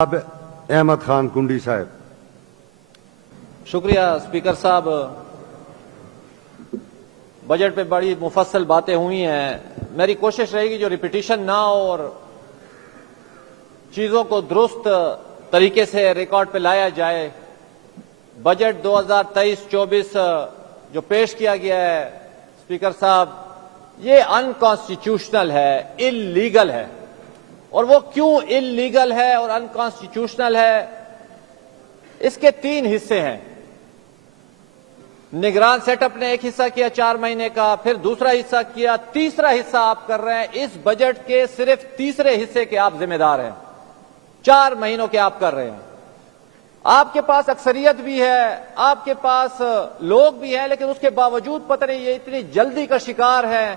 احمد خان کنڈی صاحب. شکریہ اسپیکر صاحب. بجٹ پہ بڑی مفصل باتیں ہوئی ہیں. میری کوشش رہے گی جو ریپیٹیشن نہ ہو اور چیزوں کو درست طریقے سے ریکارڈ پہ لایا جائے. بجٹ 2023-24 جو پیش کیا گیا ہے اسپیکر صاحب، یہ انکانسٹیٹیوشنل ہے، اللیگل ہے. اور وہ کیوں اللیگل ہے اور انکانسٹیٹیوشنل ہے؟ اس کے 3 حصے ہیں. نگران سیٹ اپ نے ایک حصہ کیا 4 مہینے کا، پھر دوسرا حصہ کیا، تیسرا حصہ آپ کر رہے ہیں. اس بجٹ کے صرف تیسرے حصے کے آپ ذمہ دار ہیں. 4 مہینوں کے آپ کر رہے ہیں. آپ کے پاس اکثریت بھی ہے، آپ کے پاس لوگ بھی ہیں، لیکن اس کے باوجود پتہ نہیں یہ اتنی جلدی کا شکار ہے.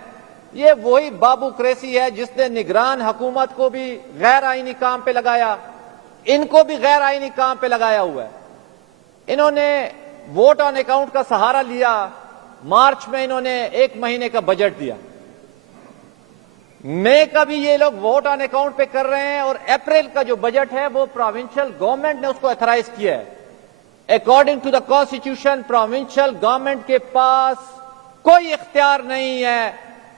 یہ وہی بابو کریسی ہے جس نے نگران حکومت کو بھی غیر آئینی کام پہ لگایا، ان کو بھی غیر آئینی کام پہ لگایا ہوا ہے. انہوں نے ووٹ آن اکاؤنٹ کا سہارا لیا. مارچ میں انہوں نے 1 مہینے کا بجٹ دیا. مئی کا بھی یہ لوگ ووٹ آن اکاؤنٹ پہ کر رہے ہیں، اور اپریل کا جو بجٹ ہے وہ پروونشل گورنمنٹ نے اس کو ایتھرائز کیا ہے. According to the constitution provincial government کے پاس کوئی اختیار نہیں ہے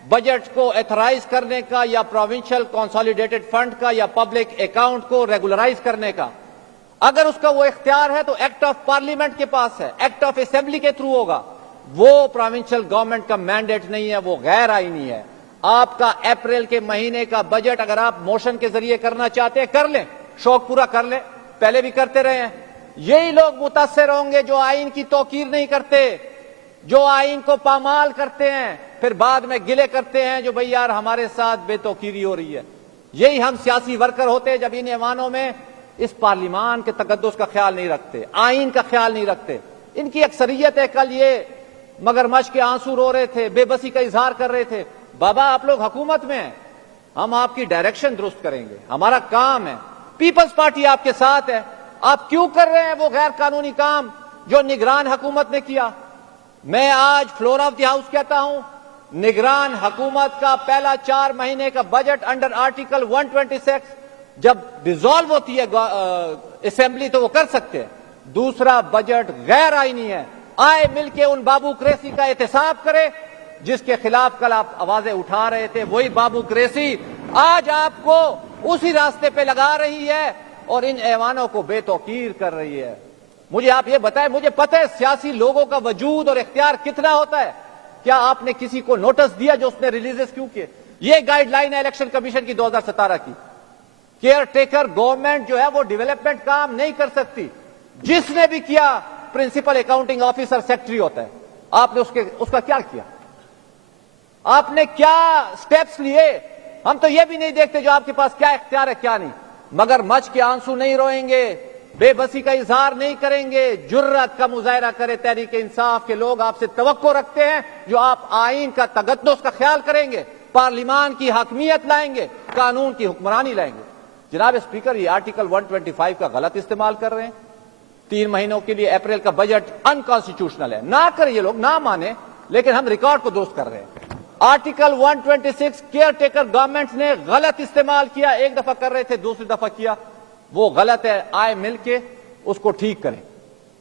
بجٹ کو ایتھرائز کرنے کا، یا پروونشل کنسالیڈیٹڈ فنڈ کا، یا پبلک اکاؤنٹ کو ریگولرائز کرنے کا. اگر اس کا وہ اختیار ہے تو ایکٹ آف پارلیمنٹ کے پاس ہے، ایکٹ آف اسمبلی کے تھرو ہوگا. وہ پروونشل گورنمنٹ کا مینڈیٹ نہیں ہے، وہ غیر آئینی ہے. آپ کا اپریل کے مہینے کا بجٹ اگر آپ موشن کے ذریعے کرنا چاہتے ہیں کر لیں، شوق پورا کر لیں، پہلے بھی کرتے رہے ہیں. یہی لوگ متاثر ہوں گے جو آئین کی توقیر نہیں کرتے، جو آئین کو پامال کرتے ہیں، پھر بعد میں گلے کرتے ہیں جو بھئی یار ہمارے ساتھ بے توقیری ہو رہی ہے. یہی ہم سیاسی ورکر ہوتے جب ان ایوانوں میں اس پارلیمان کے تقدس کا خیال نہیں رکھتے، آئین کا خیال نہیں رکھتے. ان کی اکثریت ہے. کل یہ مگرمچھ کے آنسو رو رہے تھے، بے بسی کا اظہار کر رہے تھے. بابا آپ لوگ حکومت میں ہیں، ہم آپ کی ڈائریکشن درست کریں گے، ہمارا کام ہے. پیپلز پارٹی آپ کے ساتھ ہے. آپ کیوں کر رہے ہیں وہ غیر قانونی کام جو نگران حکومت نے کیا؟ میں آج فلور آف دی ہاؤس کہتا ہوں، نگران حکومت کا پہلا 4 مہینے کا بجٹ انڈر آرٹیکل 126 جب ڈیزالو ہوتی ہے اسمبلی تو وہ کر سکتے ہیں. دوسرا بجٹ غیر آئینی ہے. آئے مل کے ان بابو کریسی کا احتساب کرے جس کے خلاف کل آپ آوازیں اٹھا رہے تھے. وہی بابو کریسی آج آپ کو اسی راستے پہ لگا رہی ہے اور ان ایوانوں کو بے توقیر کر رہی ہے. مجھے آپ یہ بتائیں، مجھے پتہ ہے سیاسی لوگوں کا وجود اور اختیار کتنا ہوتا ہے. کیا آپ نے کسی کو نوٹس دیا جو اس نے ریلیزز کیوں کیے؟ یہ گائیڈ لائن ہے الیکشن کمیشن کی 2017 کی. کیئر ٹیکر گورنمنٹ جو ہے وہ ڈیولپمنٹ کام نہیں کر سکتی. جس نے بھی کیا پرنسپل اکاؤنٹنگ آفیسر سیکٹری ہوتا ہے. آپ نے اس کا کیا کیا؟ آپ نے کیا سٹیپس لیے؟ ہم تو یہ بھی نہیں دیکھتے جو آپ کے پاس کیا اختیار ہے کیا نہیں. مگر مچھ کے آنسو نہیں روئیں گے، بے بسی کا اظہار نہیں کریں گے. جرات کا مظاہرہ کرے تحریک انصاف کے لوگ آپ سے توقع رکھتے ہیں جو آپ آئین کا تقدس کا خیال کریں گے، پارلیمان کی حاکمیت لائیں گے، قانون کی حکمرانی لائیں گے. جناب اسپیکر، یہ آرٹیکل 125 کا غلط استعمال کر رہے ہیں. 3 مہینوں کے لیے اپریل کا بجٹ انکانسٹیٹیوشنل ہے. نہ کریں یہ لوگ، نہ مانے، لیکن ہم ریکارڈ کو درست کر رہے ہیں. آرٹیکل 126 کیئر ٹیکر گورنمنٹ نے غلط استعمال کیا. ایک دفعہ کر رہے تھے، دوسری دفعہ کیا، وہ غلط ہے. آئے مل کے اس کو ٹھیک کریں.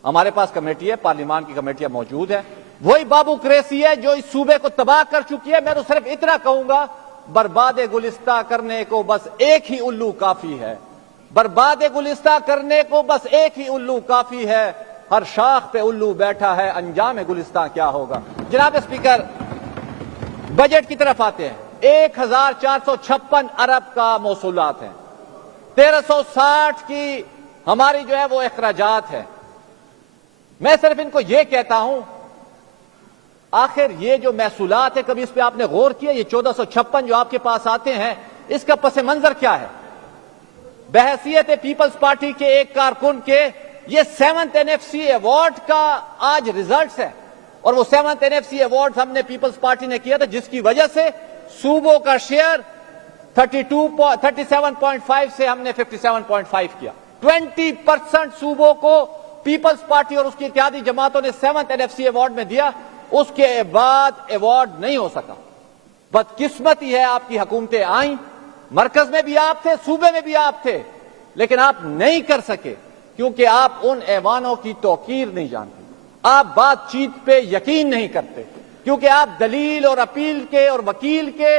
ہمارے پاس کمیٹی ہے، پارلیمان کی کمیٹیاں موجود ہیں. وہی بابو کریسی ہے جو اس صوبے کو تباہ کر چکی ہے. میں تو صرف اتنا کہوں گا، برباد گلستہ کرنے کو بس ایک ہی الو کافی ہے. برباد گلستہ کرنے کو بس ایک ہی الو کافی ہے. ہر شاخ پہ الو بیٹھا ہے، انجام گلستہ کیا ہوگا. جناب اسپیکر، بجٹ کی طرف آتے ہیں. 1456 ارب کا موصولات ہیں. 1360 کی ہماری جو ہے وہ اخراجات ہے. میں صرف ان کو یہ کہتا ہوں، آخر یہ جو محصولات ہے کبھی اس پہ آپ نے غور کیا؟ یہ 1456 جو آپ کے پاس آتے ہیں، اس کا پس منظر کیا ہے؟ بحیثیت پیپلز پارٹی کے ایک کارکن کے یہ 7th NFC ایوارڈ کا آج ریزلٹس ہے. اور وہ 7th NFC ایوارڈ ہم نے پیپلز پارٹی نے کیا تھا، جس کی وجہ سے صوبوں کا شیئر 37.5 سے ہم نے 57.5 کیا. 20% صوبوں کو پیپلز پارٹی اور اس کی اتحادی جماعتوں نے 7th NFC ایوارڈ میں دیا. اس کے بعد ایوارڈ نہیں ہو سکا. بدقسمتی ہے آپ کی حکومتیں آئیں، مرکز میں بھی آپ تھے، صوبے میں بھی آپ تھے. لیکن آپ نہیں کر سکے کیونکہ آپ ان ایوانوں کی توقیر نہیں جانتے، آپ بات چیت پہ یقین نہیں کرتے، کیونکہ آپ دلیل اور اپیل کے اور وکیل کے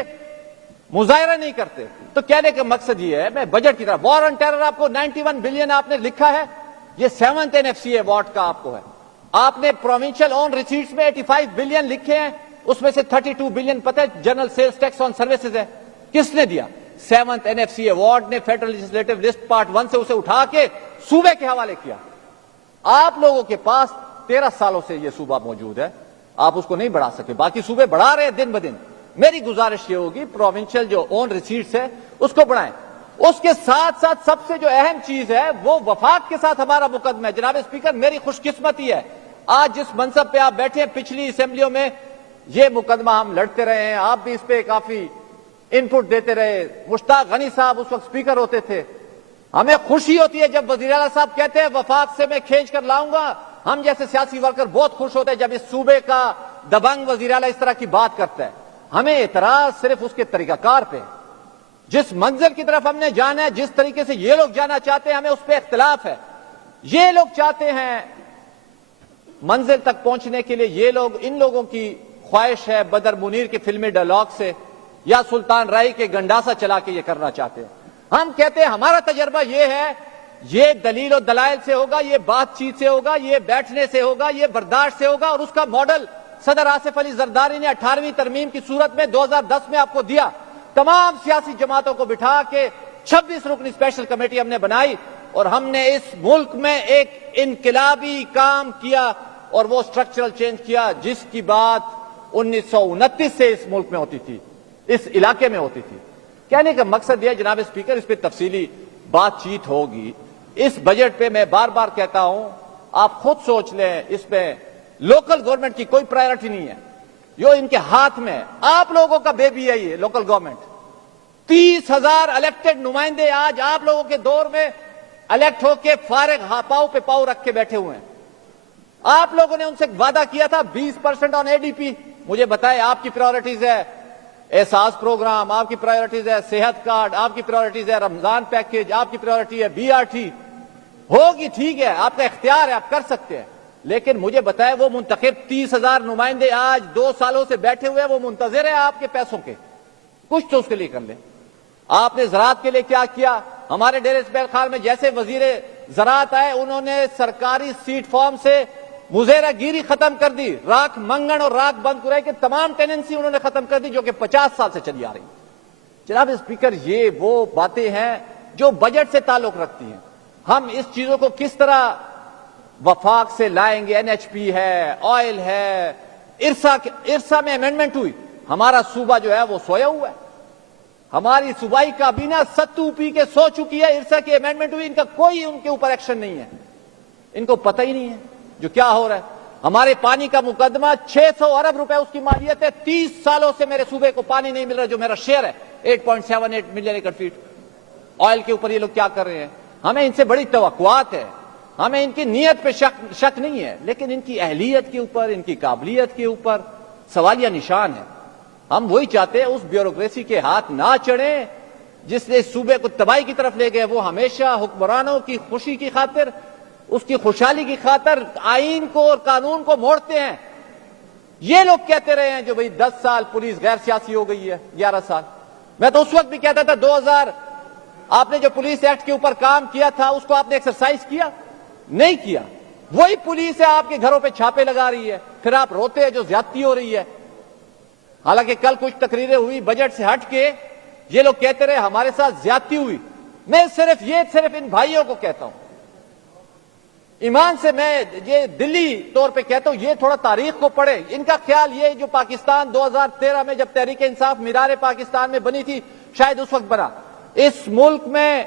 مظاہرہ نہیں کرتے۔ تو کہنے کا مقصد یہ ہے، میں بجٹ کی طرف، وار آن ٹیرر آپ کو 91 بلین آپ نے لکھا ہے، یہ 7th NFC ایوارڈ کا آپ کو ہے۔ آپ نے پروونشل اون ریسیٹس میں 85 بلین لکھے ہیں، اس میں سے 32 بلین پتہ ہے general sales tax on services ہے۔ کس نے دیا؟ 7th NFC ایوارڈ نے فیڈرل لیجسلیٹو لسٹ پارٹ 1 سے اسے اٹھا کے صوبے کے حوالے کیا۔ آپ لوگوں کے پاس 13 سالوں سے یہ صوبہ موجود ہے، آپ اس کو نہیں بڑھا سکے، باقی صوبے بڑھا رہے ہیں دن بدن۔ میری گزارش یہ ہوگی پروونشل جو اون ریسیٹس ہے اس کو بڑھائیں۔ اس کے ساتھ ساتھ سب سے جو اہم چیز ہے وہ وفاق کے ساتھ ہمارا مقدمہ ہے۔ جناب اسپیکر، میری خوش قسمتی ہے آج جس منصب پہ آپ بیٹھے ہیں، پچھلی اسمبلیوں میں یہ مقدمہ ہم لڑتے رہے ہیں، آپ بھی اس پہ کافی ان پٹ دیتے رہے۔ مشتاق غنی صاحب اس وقت اسپیکر ہوتے تھے۔ ہمیں خوشی ہوتی ہے جب وزیر اعلیٰ صاحب کہتے ہیں وفاق سے میں کھینچ کر لاؤں گا۔ ہم جیسے سیاسی ورکر بہت خوش ہوتے ہیں جب اس صوبے کا دبنگ وزیر اعلیٰ اس طرح کی بات کرتا ہے۔ ہمیں اعتراض صرف اس کے طریقہ کار پہ، جس منزل کی طرف ہم نے جانا ہے، جس طریقے سے یہ لوگ جانا چاہتے ہیں، ہمیں اس پہ اختلاف ہے۔ یہ لوگ چاہتے ہیں منزل تک پہنچنے کے لیے، یہ لوگ، ان لوگوں کی خواہش ہے بدر منیر کے فلمی ڈائلاگ سے یا سلطان رائی کے گنڈاسا چلا کے یہ کرنا چاہتے ہیں۔ ہم کہتے ہیں ہمارا تجربہ یہ ہے، یہ دلیل و دلائل سے ہوگا، یہ بات چیت سے ہوگا، یہ بیٹھنے سے ہوگا، یہ برداشت سے ہوگا، اور اس کا ماڈل صدر آصف علی زرداری نے 18ویں ترمیم کی صورت میں 2010 میں آپ کو دیا۔ تمام سیاسی جماعتوں کو بٹھا کے 26 رکنی اسپیشل کمیٹی ہم نے بنائی اور ہم نے اس ملک میں ایک انقلابی کام کیا اور وہ سٹرکچرل چینج کیا جس کی بات 1929 سے اس ملک میں ہوتی تھی، اس علاقے میں ہوتی تھی۔ کہنے کا مقصد یہ جناب اسپیکر، اس پہ تفصیلی بات چیت ہوگی۔ اس بجٹ پہ میں بار بار کہتا ہوں، آپ خود سوچ لیں، اس پہ لوکل گورنمنٹ کی کوئی پرائرٹی نہیں ہے، جو ان کے ہاتھ میں، آپ لوگوں کا بیبی ہے یہ لوکل گورنمنٹ۔ 30,000 الیکٹڈ نمائندے آج آپ لوگوں کے دور میں الیکٹ ہو کے فارغ پاؤں پہ پاؤں رکھ کے بیٹھے ہوئے ہیں۔ آپ لوگوں نے ان سے وعدہ کیا تھا 20% آن ADP۔ مجھے بتائیں آپ کی پرائرٹیز ہے احساس پروگرام، آپ کی پرائرٹیز ہے صحت کارڈ، آپ کی پرائرٹیز ہے رمضان پیکیج، آپ کی پرائرٹی ہے BRT۔ ہوگی، ٹھیک ہے، آپ کا اختیار ہے، آپ کر سکتے ہیں، لیکن مجھے بتائیں وہ منتخب 30,000 نمائندے آج 2 سالوں سے بیٹھے ہوئے، وہ منتظر ہیں آپ کے پیسوں کے، کچھ تو اس کے لیے کر لیں۔ آپ نے زراعت کے لیے کیا کیا؟ ہمارے ڈیرے اسماعیل خان میں جیسے وزیر زراعت آئے، انہوں نے سرکاری سیٹ فارم سے مزیرہ گیری ختم کر دی، راکھ منگن اور راکھ بند کرائی کے تمام ٹیننسی انہوں نے ختم کر دی، جو کہ 50 سال سے چلی آ رہی۔ جناب اسپیکر، یہ وہ باتیں ہیں جو بجٹ سے تعلق رکھتی ہیں۔ ہم اس چیزوں کو کس طرح وفاق سے لائیں گے؟ NHP ہے، آئل ہے، ارسا میں امینڈمنٹ ہوئی، ہمارا صوبہ جو ہے وہ سویا ہوا ہے۔ ہماری صوبائی کابینہ ستو پی کے سو چکی ہے، ارسا کی امینڈمنٹ ہوئی، ان کا کوئی ان کے اوپر ایکشن نہیں ہے، ان کو پتہ ہی نہیں ہے جو کیا ہو رہا ہے۔ ہمارے پانی کا مقدمہ 600 ارب روپے اس کی مالیت ہے، 30 سالوں سے میرے صوبے کو پانی نہیں مل رہا، جو میرا شیئر ہے 8.78 ملین ایکڑ فیٹ۔ آئل کے اوپر یہ لوگ کیا کر رہے ہیں؟ ہمیں ان سے بڑی توقعات ہے، ہمیں ان کی نیت پہ شک نہیں ہے، لیکن ان کی اہلیت کے اوپر، ان کی قابلیت کے اوپر سوالیہ نشان ہے۔ ہم وہی چاہتے ہیں، اس بیوروکریسی کے ہاتھ نہ چڑھیں جس نے اس صوبے کو تباہی کی طرف لے گئے۔ وہ ہمیشہ حکمرانوں کی خوشی کی خاطر، اس کی خوشحالی کی خاطر آئین کو اور قانون کو موڑتے ہیں۔ یہ لوگ کہتے رہے ہیں جو بھئی 10 سال پولیس غیر سیاسی ہو گئی ہے، 11 سال۔ میں تو اس وقت بھی کہتا تھا 2000 آپ نے جو پولیس ایکٹ کے اوپر کام کیا تھا اس کو آپ نے ایکسرسائز کیا؟ نہیں کیا۔ وہی پولیس ہے آپ کے گھروں پہ چھاپے لگا رہی ہے، پھر آپ روتے ہیں جو زیادتی ہو رہی ہے۔ حالانکہ کل کچھ تقریریں ہوئی بجٹ سے ہٹ کے، یہ لوگ کہتے رہے ہمارے ساتھ زیادتی ہوئی۔ میں صرف ان بھائیوں کو کہتا ہوں، ایمان سے میں یہ دلی طور پہ کہتا ہوں، یہ تھوڑا تاریخ کو پڑھے۔ ان کا خیال یہ جو پاکستان 2013 میں جب تحریک انصاف میرار پاکستان میں بنی تھی، شاید اس وقت بنا، اس ملک میں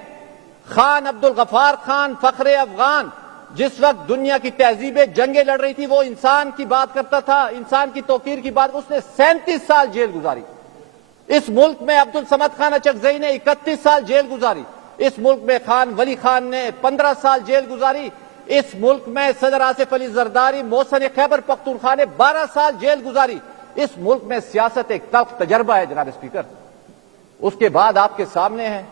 خان عبدالغفار خان فخر افغان جس وقت دنیا کی تہذیبیں جنگیں لڑ رہی تھی، وہ انسان کی بات کرتا تھا، انسان کی توقیر کی بات، اس نے 37 سال جیل گزاری۔ اس ملک میں عبدالصمد خان اچکزئی نے 31 سال جیل گزاری۔ اس ملک میں خان ولی خان نے 15 سال جیل گزاری۔ اس ملک میں صدر آصف علی زرداری، محسن خیبر پختونخوا نے 12 سال جیل گزاری۔ اس ملک میں سیاست ایک تلخ تجربہ ہے جناب اسپیکر۔ اس کے بعد آپ کے سامنے ہے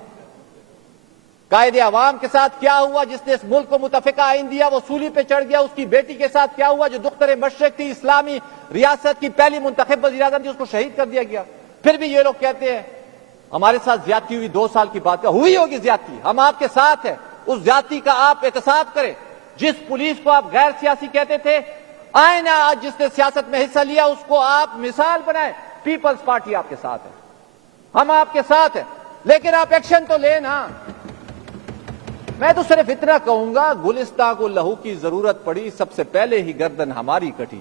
قائد عوام کے ساتھ کیا ہوا جس نے اس ملک کو متفقہ آئین دیا، وہ سولی پہ چڑھ گیا. اس کی بیٹی کے ساتھ کیا ہوا جو دختر مشرق تھی، اسلامی ریاست کی پہلی منتخب وزیر اعظم تھی، اس کو شہید کر دیا گیا. پھر بھی یہ لوگ کہتے ہیں ہمارے ساتھ زیادتی ہوئی. 2 سال کی بات کا ہوئی ہوگی زیادتی، ہم آپ کے ساتھ ہیں. اس زیادتی کا آپ احتساب کریں. جس پولیس کو آپ غیر سیاسی کہتے تھے، آئیں نا آج جس نے سیاست میں حصہ لیا اس کو آپ مثال بنائیں. پیپلز پارٹی آپ کے ساتھ ہے، ہم آپ کے ساتھ ہیں، لیکن آپ ایکشن تو لیں نا. میں تو صرف اتنا کہوں گا، گلستان کو لہو کی ضرورت پڑی، سب سے پہلے ہی گردن ہماری کٹی.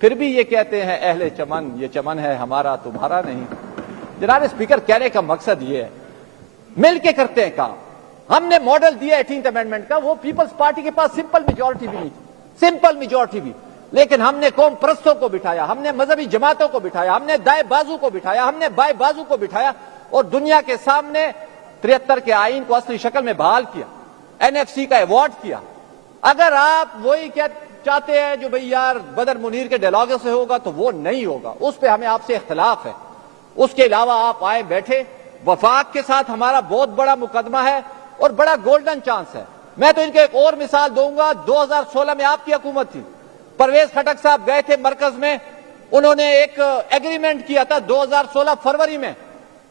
پھر بھی یہ کہتے ہیں اہل چمن، یہ چمن ہے ہمارا تمہارا نہیں. جناب اسپیکر، کہنے کا مقصد یہ ہے مل کے کرتے ہیں کام. ہم نے ماڈل دیا 18th امینڈمنٹ کا، وہ پیپلز پارٹی کے پاس سمپل میجورٹی بھی نہیں تھی، سمپل میجورٹی بھی، لیکن ہم نے قوم پرستوں کو بٹھایا، ہم نے مذہبی جماعتوں کو بٹھایا، ہم نے دائیں بازو کو بٹھایا، ہم نے بائیں بازو کو بٹھایا اور دنیا کے سامنے 73 کے آئین کو اصلی شکل میں بحال کیا، NFC کا ایوارڈ کیا. اگر آپ وہی چاہتے ہیں جو بھئی یار بدر منیر کے ڈائلاگ سے ہوگا تو وہ نہیں ہوگا، اس پہ ہمیں آپ سے اختلاف ہے. اس کے علاوہ آپ آئے بیٹھے، وفاق کے ساتھ ہمارا بہت بڑا مقدمہ ہے اور بڑا گولڈن چانس ہے. میں تو ان کے ایک اور مثال دوں گا. 2016 میں آپ کی حکومت تھی، پرویز خٹک صاحب گئے تھے مرکز میں، انہوں نے ایک ایگریمنٹ کیا تھا 2016 فروری میں.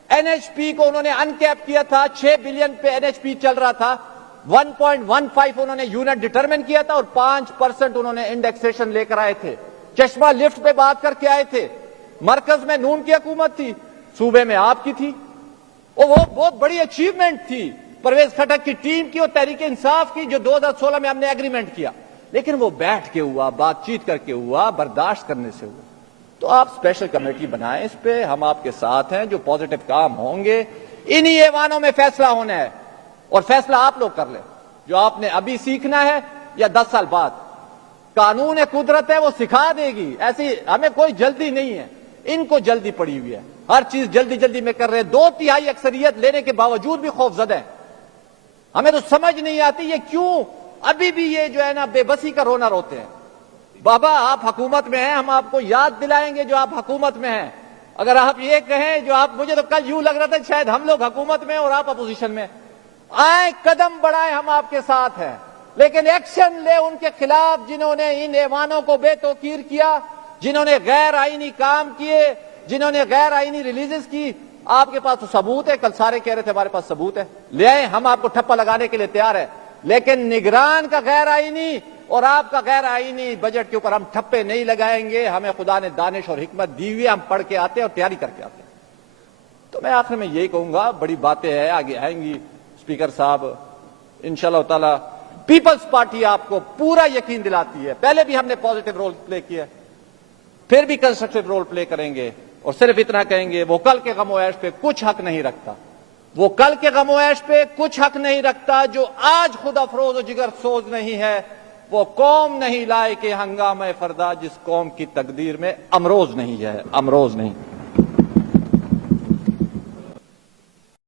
NHP کو انہوں نے انکیپ کیا تھا، 6 بلین پہ NHP چل رہا تھا، 1.15 انہوں نے یونٹ ڈٹرمن کیا تھا اور 5% انہوں نے انڈیکسیشن لے کر آئے تھے. چشمہ لفٹ پہ بات کر کے آئے تھے. مرکز میں نون کی حکومت تھی، صوبے میں آپ کی تھی، اور وہ بہت بڑی اچیومنٹ تھی پرویز خٹک کی ٹیم کی اور تحریک انصاف کی جو 2016 میں ہم نے ایگریمنٹ کیا. لیکن وہ بیٹھ کے ہوا، بات چیت کر کے ہوا، برداشت کرنے سے ہوا. تو آپ اسپیشل کمیٹی بنائیں، اس پہ ہم آپ کے ساتھ ہیں. جو پازیٹو کام ہوں گے انہی ایوانوں میں فیصلہ ہونا ہے، اور فیصلہ آپ لوگ کر لیں. جو آپ نے ابھی سیکھنا ہے یا 10 سال بعد، قانون قدرت ہے وہ سکھا دے گی. ایسی ہمیں کوئی جلدی نہیں ہے، ان کو جلدی پڑی ہوئی ہے، ہر چیز جلدی جلدی میں کر رہے ہیں. 2/3 اکثریت لینے کے باوجود بھی خوف زدہ ہیں. ہمیں تو سمجھ نہیں آتی یہ کیوں ابھی بھی یہ جو ہے نا بے بسی کا رونا روتے ہیں. بابا آپ حکومت میں ہیں، ہم آپ کو یاد دلائیں گے جو آپ حکومت میں ہیں. اگر آپ یہ کہیں جو آپ، مجھے تو کل یوں لگ رہا تھا شاید ہم لوگ حکومت میں اور آپ اپوزیشن میں. آئیں قدم بڑھائیں، ہم آپ کے ساتھ ہیں، لیکن ایکشن لے ان کے خلاف جنہوں نے ان ایوانوں کو بے توقیر کیا، جنہوں نے غیر آئینی کام کیے، جنہوں نے غیر آئینی ریلیزز کی. آپ کے پاس تو ثبوت ہے، کل سارے کہہ رہے تھے ہمارے پاس ثبوت ہے، لے آئیں، ہم آپ کو ٹھپا لگانے کے لیے تیار ہیں. لیکن نگران کا غیر آئینی اور آپ کا غیر آئینی بجٹ کے اوپر ہم ٹھپے نہیں لگائیں گے. ہمیں خدا نے دانش اور حکمت دی ہوئی ہے، ہم پڑھ کے آتے ہیں اور تیاری کر کے آتے ہیں. تو میں آخر میں یہی کہوں گا، بڑی باتیں ہیں آگے آئیں گی اسپیکر صاحب انشاءاللہ تعالی. پیپلز پارٹی آپ کو پورا یقین دلاتی ہے، پہلے بھی ہم نے پازیٹو رول پلے کیا، پھر بھی کنسٹرکٹیو رول پلے کریں گے. اور صرف اتنا کہیں گے وہ کل کے غم و عیش پہ کچھ حق نہیں رکھتا، وہ کل کے غم و عیش پہ کچھ حق نہیں رکھتا. جو آج خود افروز و جگر سوز نہیں ہے وہ قوم نہیں لائے کہ ہنگامہ فردا، جس قوم کی تقدیر میں امروز نہیں ہے، امروز نہیں.